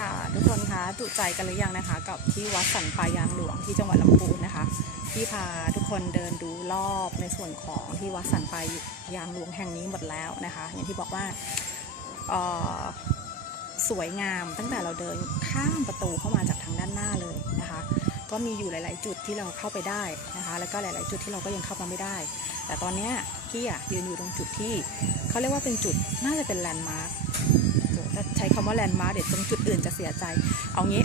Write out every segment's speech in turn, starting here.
ค่ะ ทุกคนคะจุใจกันหรือยังนะคะ กับที่วัดสันปายางหลวงที่จังหวัดลำพูนนะคะ ที่พาทุกคนเดินดูรอบในส่วนของที่วัดสันปายางหลวงแห่งนี้หมดแล้วนะคะ อย่างที่บอกว่าสวยงามตั้งแต่เราเดินข้ามประตูเข้ามาจากทางด้านหน้าเลยนะคะ ก็มีอยู่หลาย ๆ จุดที่เราเข้าไปได้นะคะ แล้วก็หลาย ๆ จุดที่เราก็ยังเข้ามาไม่ได้ แต่ตอนนี้พี่อะยืนอยู่ตรงจุดที่เขาเรียกว่าเป็นจุดน่าจะเป็นแลนด์มาร์ค ถ้าใช้คำว่าแลนด์มาร์คเดี๋ยวตรงจุดอื่นจะเสียใจ เอางี้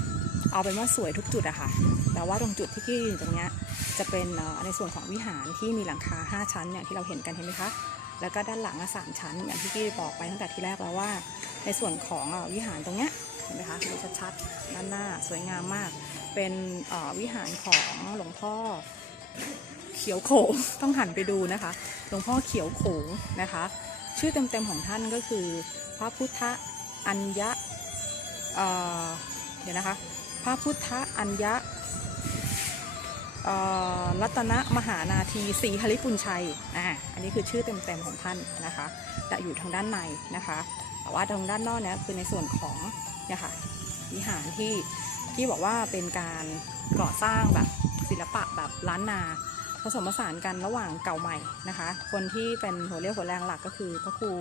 เอาเป็นว่าสวยทุกจุดอะค่ะ แต่ว่าตรงจุดที่กี้ยืนตรงเนี้ยจะเป็นในส่วนของวิหารที่มีหลังคา 5 ชั้นอย่างที่เราเห็นกันเห็นไหมคะ แล้วก็ด้านหลังอะสามชั้น อย่างที่กี้บอกไปตั้งแต่ทีแรกแล้วว่า ในส่วนของวิหารตรงเนี้ยเห็นไหมคะดูชัดๆด้านหน้าสวยงามมาก เป็นวิหารของหลวงพ่อเขียวโขงต้องหันไปดูนะคะ หลวงพ่อเขียวโขงนะคะ ชื่อเต็มๆของท่านก็คือพระพุทธ อัญญะเเดี๋ยวนะคะ พระพุทธอัญญะรัตนมหานาทีศรีหริปุญชัยอ่าอันนี้คือชื่อเต็มๆของท่านนะคะแต่อยู่ทางด้านในนะคะแต่ว่าทางด้านนอกเนี่ยคือในส่วนของเนี่ยค่ะวิหารที่ที่บอกว่าเป็นการก่อสร้างแบบศิลปะแบบล้านนาผสมผสานกันระหว่างเก่าใหม่นะคะ คนที่เป็นหัวเรี่ยวหัวแรงหลักก็คือพระครู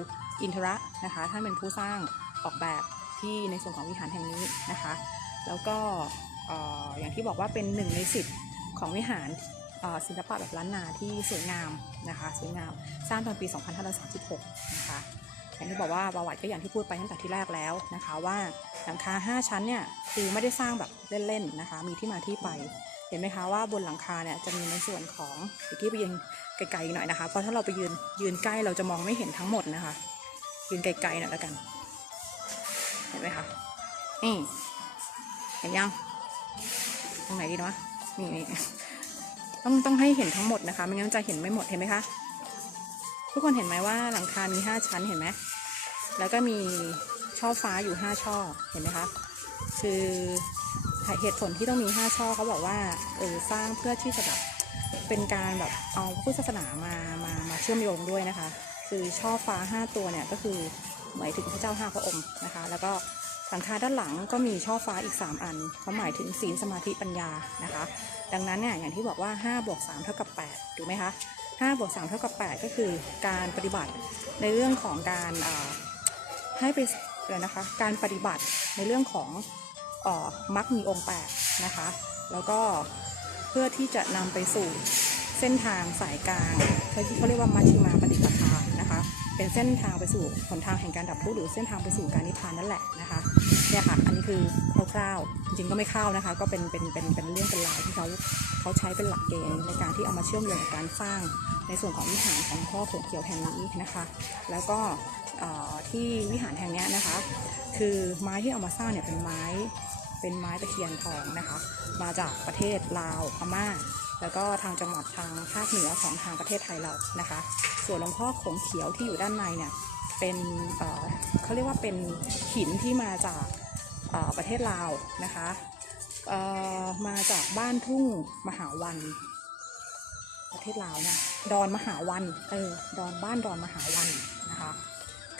อินทระนะคะ ท่านเป็นผู้สร้าง ออกแบบที่ในส่วนของวิหารแห่งนี้นะคะ แล้วก็เอ่อย่างที่บอกว่าเป็นหนึ่งในสิบของวิหารศิลปะแบบล้านนาที่สวยงามนะคะสวยงามสร้างตอนปี 2536 นะคะอย่างที่บอกว่าประวัติก็อย่างที่พูดไปตั้งแต่ที่แรกแล้วนะคะว่าหลังคา 5 ชั้นเนี่ยคือไม่ได้สร้างแบบเล่นๆนะคะมีที่มาที่ไปเห็นไหมคะว่าบนหลังคาเนี่ยจะมีในส่วนของเมื่อกี้ไปยืนไกลๆหน่อยนะคะเพราะถ้าเราไปยืนยืนใกล้เราจะมองไม่เห็นทั้งหมดนะคะยืนไกลๆหน่อยแล้วกัน เห็นไหมคะนี่เห็นยังตรงไหนดีนะนี่นี่ต้องต้องให้เห็นทั้งหมดนะคะ ไม่งั้นจะเห็นไม่หมดเห็นไหมคะทุกคนเห็นไหมว่าหลังคามีห้าชั้นเห็นไหมแล้วก็มีช่อฟ้าอยู่ห้าช่อเห็นไหมคะคือเหตุผลที่ต้องมีห้าช่อเขาบอกว่าเออสร้างเพื่อที่จะแบบเป็นการแบบเอาพุทธศาสนามามามาเชื่อมโยงด้วยนะคะ คือช่อฟ้าห้าตัวเนี่ยก็คือ หมายถึงพระเจ้าห้าพระองค์นะคะ แล้วก็หลังคาด้านหลังก็มีช่อฟ้าอีก 3 อันเขาหมายถึงศีลสมาธิปัญญานะคะ ดังนั้นเนี่ยอย่างที่บอกว่า5บวก3เท่ากับ8ถูกไหมคะ5บวก3เท่ากับ 8 ก็คือการปฏิบัติในเรื่องของการให้ไปเดี๋ยนะคะการปฏิบัติในเรื่องของออมรรคมีองค์8นะคะ แล้วก็เพื่อที่จะนำไปสู่เส้นทางสายกลางที่เขาเรียกว่ามัชฌิมาปฏิปทานะคะ เป็นเส้นทางไปสู่หนทางแห่งการดับทุกข์หรือเส้นทางไปสู่การนิพพานนั่นแหละนะคะเนี่ยค่ะอันนี้คือคร่าวๆจริงๆก็ไม่คร่าวนะคะ ก็เป็นเป็นเป็นเป็นเรื่องเป็นราวที่เขาเขาใช้เป็นหลักเกณฑ์ในการที่เอามาเชื่อมโยงกับการสร้างในส่วนของวิหารของพ่อโขงเขียวแห่งนี้นะคะ แล้วก็ที่วิหารแห่งนี้นะคะ คือไม้ที่เอามาสร้างเนี่ยเป็นไม้เป็นไม้ตะเคียนทองนะคะ มาจากประเทศลาวพม่า แล้วก็ทางจังหวัดทางภาคเหนือของทางประเทศไทยเรานะคะ ส่วนหลวงพ่อโขงเขียวที่อยู่ด้านในเนี่ยเป็นเเขาเรียกว่าเป็นหินที่มาจากประเทศลาวนะคะมาจากบ้านทุ่งมหาวัน ประเทศลาวเนี่ยดอนมหาวันเออดอนบ้านดอนมหาวันนะคะ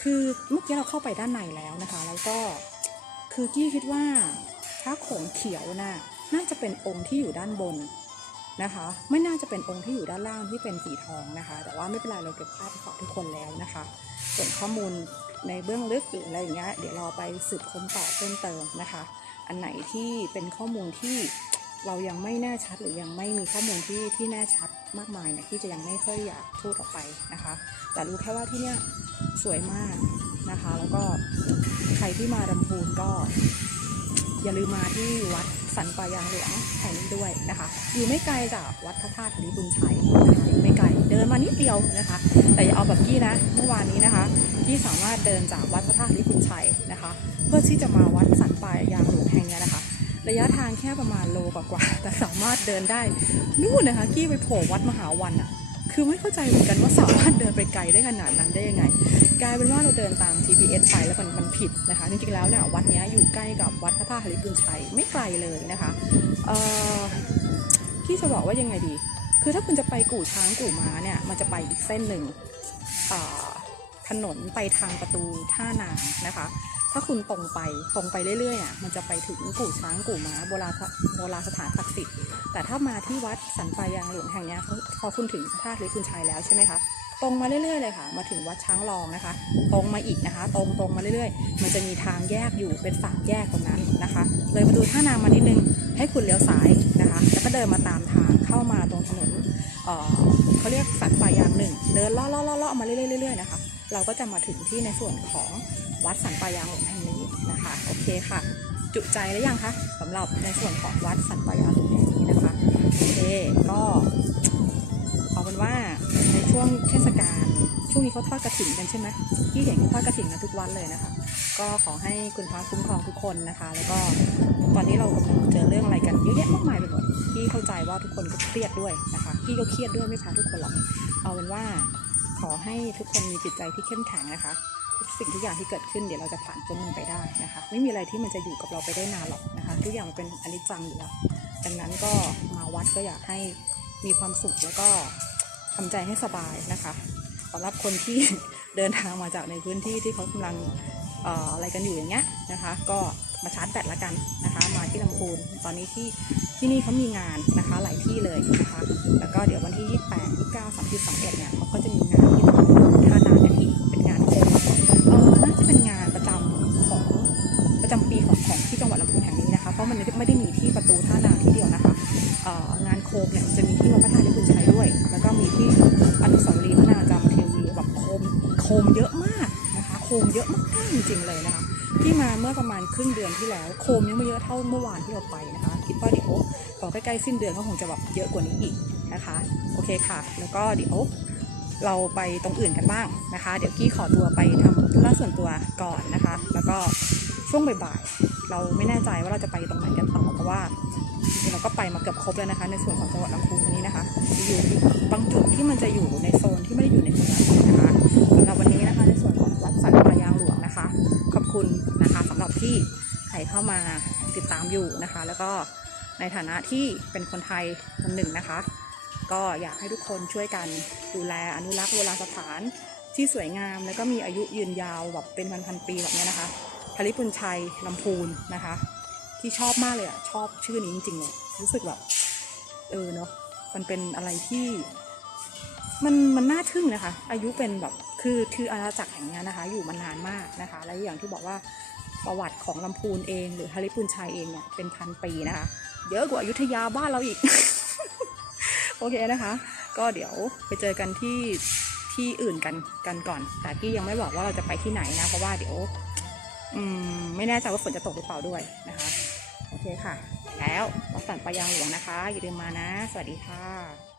คือเมื่อกี้เราเข้าไปด้านในแล้วนะคะ แล้วก็คือกี้คิดว่าพระโขงเขียวน่ะน่าจะเป็นองค์ที่อยู่ด้านบน นะคะ ไม่น่าจะเป็นองค์ที่อยู่ด้านล่างที่เป็นสีทองนะคะ แต่ว่าไม่เป็นไรเราเก็บภาพไปฝากทุกคนแล้วนะคะ ส่วนข้อมูลในเบื้องลึกหรืออะไรอย่างเงี้ยเดี๋ยวเราไปสืบค้นต่อเพิ่มเติมนะคะ อันไหนที่เป็นข้อมูลที่เรายังไม่แน่ชัดหรือยังไม่มีข้อมูลที่ที่แน่ชัดมากมายเนี่ยที่จะยังไม่ค่อยอยากพูดออกไปนะคะ แต่รู้แค่ว่าที่เนี่ยสวยมากนะคะ แล้วก็ใครที่มาลำพูนก็อย่าลืมมาที่วัด สันปายางหลวงแห่งนี้ด้วยนะคะ อยู่ไม่ไกลจากวัดพระธาตุธริบุญชัยนะคะอยู่ไม่ไกลเดินมานิดเดียวนะคะ แต่อย่าเอาแบบกี้นะเมื่อวานนี้นะคะที่สามารถเดินจากวัดพระธาตุธริบุญชัยนะคะ เพื่อที่จะมาวัดสันปายางหลวงแห่งนี้นะคะ ระยะทางแค่ประมาณโลกว่าๆแต่สามารถเดินได้นู่นนะคะกี้ไปโผล่วัดมหาวันอะคือไม่เข้าใจเหมือนกันว่าสามารถเดินไปไกลได้ขนาดนั้นได้ยังไง กลายเป็นว่าเราเดินตาม GPS ไปแล้วมันมันผิดนะคะจริงๆแล้วเนี่ยวัดนี้อยู่ใกล้กับวัดพระธาตุหริบุญชัยไม่ไกลเลยนะคะเอ่อพี่จะบอกว่ายังไงดี คือถ้าคุณจะไปกู่ช้างกู่ม้าเนี่ยมันจะไปอีกเส้นหนึ่งถนนไปทางประตูท่านางนะคะ ถ้าคุณตรงไปตรงไปเรื่อยๆอะมันจะไปถึงกู่ช้างกู่ม้าโบราณโบราณสถานศักดิ์สิทธิ์แต่ถ้ามาที่วัดสันปายางหลวงแห่งนี้พอคุณถึงพระธาตุหรือคุณชัยแล้วใช่ไหมคะ ตรงมาเรื่อยๆเลยค่ะ มาถึงวัดช้างรองนะคะ ตรงมาอีกนะคะ ตรงตรงมาเรื่อยๆ มันจะมีทางแยกอยู่เป็นสามแยกตรงนั้นนะคะ เลยประตูท่าน้ำมานิดนึงให้คุณเลี้ยวซ้ายนะคะ แล้วก็เดินมาตามทางเข้ามาตรงถนนเเขาเรียกสันปายางหนึ่ง เดินล่อล่อล่อล่อมาเรื่อยๆนะคะ เราก็จะมาถึงที่ในส่วนของวัดสันปายางหลวงแห่งนี้นะคะ โอเคค่ะ จุใจหรือยังคะสำหรับในส่วนของวัดสันปายางหลวงแห่งนี้นะคะ โอเค ก็ ช่วงนี้เขาทอดกระถิ่นกันใช่ไหมที่เห็นเขาทอดกระถิ่นกันทุกวันเลยนะคะ ก็ขอให้คุณพระคุ้มครองทุกคนนะคะ แล้วก็ตอนนี้เรากำลังเจอเรื่องอะไรกันเยอะแยะมากมายไปหมดพี่เข้าใจว่าทุกคนก็เครียดด้วยนะคะพี่ก็เครียดด้วยไม่แพ้ทุกคนหรอกเอาเป็นว่าขอให้ทุกคนมีจิตใจที่เข้มแข็งนะคะสิ่งทุกอย่างที่เกิดขึ้นเดี๋ยวเราจะผ่านพ้นมันไปได้นะคะ ไม่มีอะไรที่มันจะอยู่กับเราไปได้นานหรอกนะคะทุกอย่างมันเป็นอนิจจังอยู่แล้วดังนั้นก็มาวัดก็อยากให้มีความสุขแล้วก็ทำใจให้สบายนะคะ สำหรับคนที่เดินทางมาจากในพื้นที่ที่เขากำลังเอ่ออะไรกันอยู่อย่างเงี้ยนะคะ ก็มาชาร์จแบตละกันนะคะ มาที่ลำพูนตอนนี้ที่ที่นี่เขามีงานนะคะหลายที่เลยนะคะ แล้วก็เดี๋ยววันที่ 28 29 30 31เนี่ยเขาก็จะมีงานที่ท่านากันอีกเป็นงานโคมเออน่าจะเป็นงานประจำของประจำปีของของที่จังหวัดลำพูนแห่งนี้นะคะ เพราะมันไม่ได้มีที่ประตูท่านาที่เดียวนะคะเอ่องานโคมเนี่ยจะมีที่วัดพระธาตุลิพุนชัยด้วย แล้วก็มีที่ มโคมเยอะมากนะคะ โคมเยอะมากๆจริงๆเลยนะคะ ที่มาเมื่อประมาณครึ่งเดือนที่แล้ว โคมยังไม่เยอะเท่าเมื่อวานที่เราไปนะคะ คิดว่าเดี๋ยวพอใกล้ๆสิ้นเดือนก็คงจะแบบเยอะกว่านี้อีกนะคะ โอเคค่ะ แล้วก็เดี๋ยวเราไปตรงอื่นกันบ้างนะคะ เดี๋ยวกี้ขอตัวไปทำธุระส่วนตัวก่อนนะคะ แล้วก็ช่วงบ่ายๆ เราไม่แน่ใจว่าเราจะไปตรงไหนกันต่อเพราะว่าจริงๆเราก็ไปมาเกือบครบแล้วนะคะ ในส่วนของจังหวัดลำพูนนนี้นะคะ อยู่บางจุดที่มันจะอยู่ในโซ ที่ใครเข้ามาติดตามอยู่นะคะ แล้วก็ในฐานะที่เป็นคนไทยคนหนึ่งนะคะ ก็อยากให้ทุกคนช่วยกันดูแลอนุรักษ์โบราณสถานที่สวยงาม แล้วก็มีอายุยืนยาวแบบเป็นพันๆปีแบบนี้นะคะพลิปุนชัยลำพูนนะคะ ที่ชอบมากเลยอะชอบชื่อนี้จริงๆเลยรู้สึกแบบเออเนาะมันเป็นอะไรที่มันมันน่าทึ่งนะคะ อายุเป็นแบบคือคืออาณาจักรแห่งนี้นะคะ อยู่มานานมากนะคะ และอย่างที่บอกว่า ประวัติของลำพูนเอง หรือฮาริปุนชัยเองเนี่ยเป็นพันปีนะคะเยอะกว่าอยุธยาบ้านเราอีก โอเคนะคะ ก็เดี๋ยวไปเจอกันที่ที่อื่นกันกันก่อน แต่กี้ยังไม่บอกว่าเราจะไปที่ไหนนะ เพราะว่าเดี๋ยวอืมไม่แน่ใจว่าฝนจะตกหรือเปล่าด้วยนะคะ โอเคค่ะ แล้ววัดสันปยางหลวงนะคะ อย่าลืมมานะ สวัสดีค่ะ